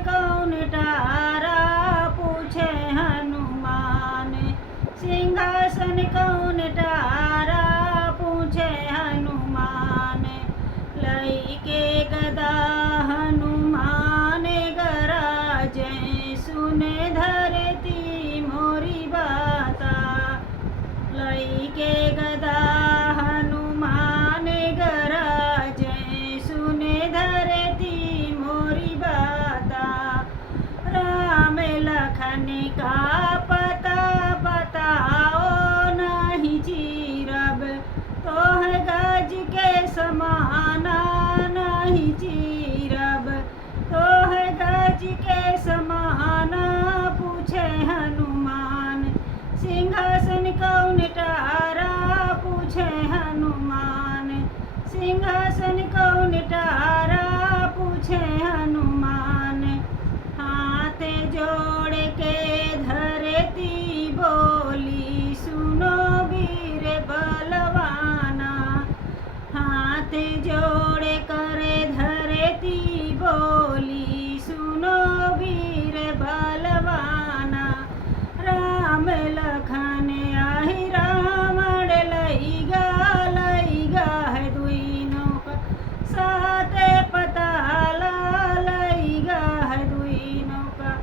कौन टारा पूछे हनुमान। सिंहासन कौन टारा पूछे हनुमान। लई के गदा हनुमान गराजे सुने धरती मोरी बाता। लई के गदा हनुमान गराजे सुने धरती मोरी बाता। राम लखन का पता बताओ नहीं चीरब तोह गज के समाना। नहीं चीरब तोह गज के समाना पूछे हनुमान। सिंहासन कौन टारा पूछे हनुमान। सिंहासन कौन टारा पूछे हनुमान। हाथ जोड़ के धरती बोली सुनो वीर बलवाना। हाथ जोड़ कर धरती बोली सुनो वीर बलवाना। राम लखन आहि रावण लईगा है दुइनों का साथ पताला। लईगा है दुइनों का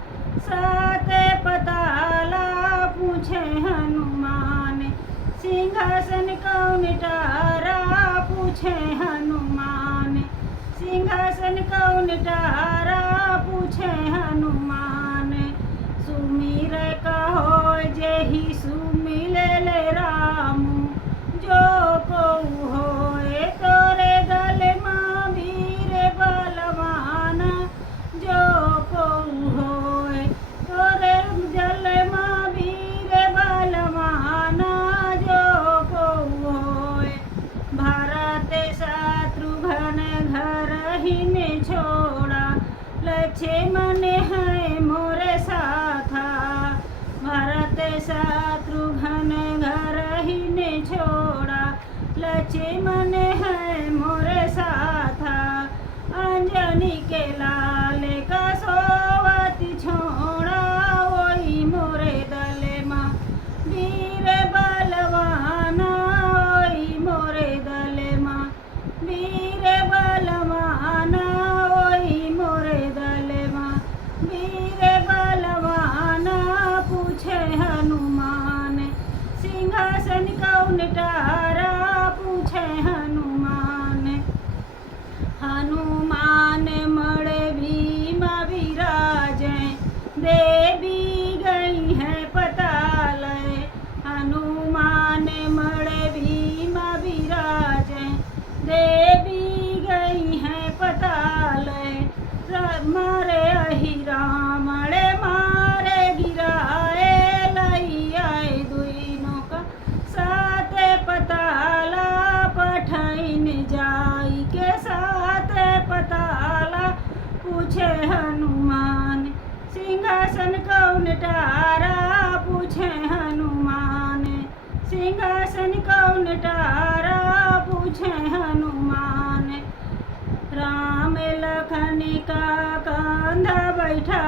साथ पताला पूछे हनुमान। सिंहासन कौन टारा पूछे हनुमान। सिंहासन कौन टारा पूछे हनुमान। सुमिर कहो जेहि सुमिले रामू। जो को होए तोरे गल माँ वीर बलवाना। जो को होए तोरे जल माँ वीर बलवाना। जो को होए भरत शत्रुघ्न घर ही ने छोड़ा। लक्ष्मण है मोरे साथा। भरत शत्रुघ्न घर ही ने छोड़ा। लक्ष्मण है मोरे साथा। अंजनी के लाल का सोवती छोड़ा। वही मोरे दल माँ वीर बलवाना। वही मोरे दल माँ वीर बलवाना। वही मोरे दल माँ वीर बलवाना पूछे हनुमान। सिंहासन कौन टारा पूछे हनुमान। हनुमान मड़े भीमा विराजे देवी गई है पतालय। हनुमान मड़े भीमा विराजे देवी गई है पतालय। मारे अहि रामणे मारे गिराए। लई आए दुइनों का साथ पताला। पठाइन जाई के साथ पताला पूछे हनुमान। सिंहासन कौन टारा पूछे हनुमान। सिंहासन कौन टारा पूछे हनुमान। राम लखन का कंधा बैठा